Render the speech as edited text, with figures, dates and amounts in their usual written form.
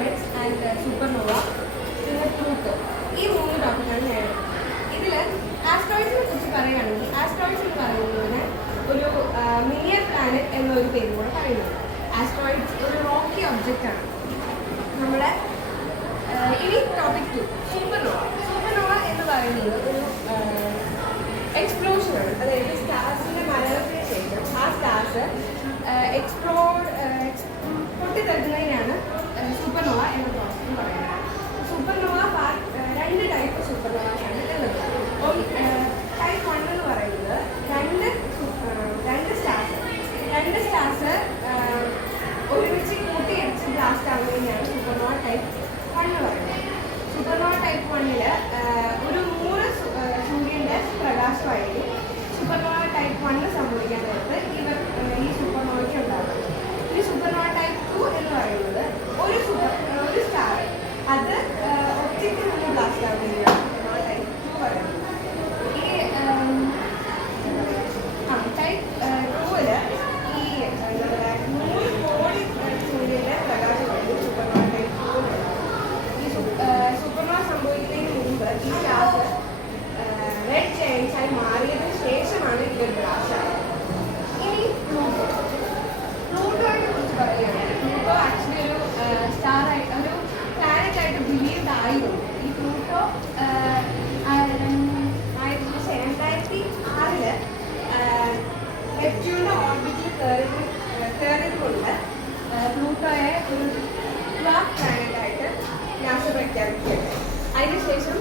Asteroids and supernova, പിന്നെ Pluto. ഈ 3 ടോപ്പിക്കാണ് ഞാൻ എടുക്കുന്നത്. ഇതിൽ ആസ്ട്രോയിഡ്സിനെ കുറിച്ച് പറയുകയാണെങ്കിൽ ആസ്ട്രോയിഡ്സ് എന്ന് പറയുന്നതിന് ഒരു മിനിയർ പ്ലാനറ്റ് എന്നൊരു പേര് കൂടെ പറയുന്നുണ്ട്. ആസ്ട്രോയിഡ്സ് ഒരു റോക്കി ഒബ്ജക്റ്റാണ്. നമ്മുടെ ഇനി ടോപ്പിക് 2 സൂപ്പർനോവ. സൂപ്പർനോവ എന്ന് പറയുന്നത് ഒരു എക്സ്പ്ലോഷനാണ്. അതായത് സ്റ്റാർസിൻ്റെ മരണത്തിന് ശേഷം ആ സ്റ്റാർസ് പൊട്ടിത്തെറിക്കുന്നതിനാണ് സൂപ്പർനോവ എന്ന പ്രോസസ് പറയുന്നത്. സൂപ്പർനോവ 2 ടൈപ്പ് സൂപ്പർനോവാസാണ് ഉള്ളത്. ടൈപ്പ് 1 എന്ന് പറയുന്നത് രണ്ട് സ്റ്റാർസ് ഒരുമിച്ച് കൂട്ടിയടിച്ച് ബ്ലാസ്റ്റ് ആവുന്നതിനാണ് സൂപ്പർനോവ ടൈപ്പ് 1 എന്ന് പറയുന്നത്. സൂപ്പർനോവ ടൈപ്പ് 1 ഒരു 100 സൂര്യൻ്റെ പ്രകാശമായിരിക്കും സൂപ്പർനോവ ടൈപ്പ് 1 സംഭവിക്കാൻ നേരത്ത് ഈ സൂപ്പർനോവയ്ക്ക് ഉണ്ടാകുന്നത്. ഈ സൂപ്പർനോവ ടൈപ്പ് 2 എന്ന് പറയുന്നത് ഒരു സ്റ്റാർ അത് ഒബ്ജക്റ്റിൽ നിന്ന് ബ്ലാസ്റ്റ് ആവുന്നതിനാണ് സൂപ്പർനോവ ടൈപ്പ് 2 പറയുന്നത്. ഈ ടൈപ്പ് 2 ഈ 100 കോടി സൂര്യൻ്റെ പ്രകാശമായിരിക്കും സൂപ്പർനോവ ടൈപ്പ് 2. ഈ സൂപ്പർനോവ സംഭവിക്കുന്നതിന് മുമ്പ് ഈ സ്റ്റാർസ് റെഡ് ജയൻസ് ആയി മാറിയതിനു ശേഷമാണ് ഇവർ ബ്ലാസ്റ്റ് ആയത്. ഇനി പ്ലൂട്ടോയെ കുറിച്ച് പറയുകയാണെങ്കിൽ പ്ലൂട്ടോ ആക്ച്വലി ഒരു സ്റ്റാറായിട്ട് ഒരു പ്ലാനറ്റ് ആയിട്ട് ബിലീവ്ഡ് ആയിരുന്നു. ഈ പ്ലൂട്ടോ 2006 നെപ്റ്റ്യൂണിൻ്റെ ഓർബിറ്റിൽ കയറിയത് കൊണ്ട് പ്ലൂട്ടോയെ ഒരു ഡ്വാർഫ് പ്ലാനറ്റ് ആയിട്ട് നാസ പ്രഖ്യാപിക്കുകയുണ്ടായി. അതിനുശേഷം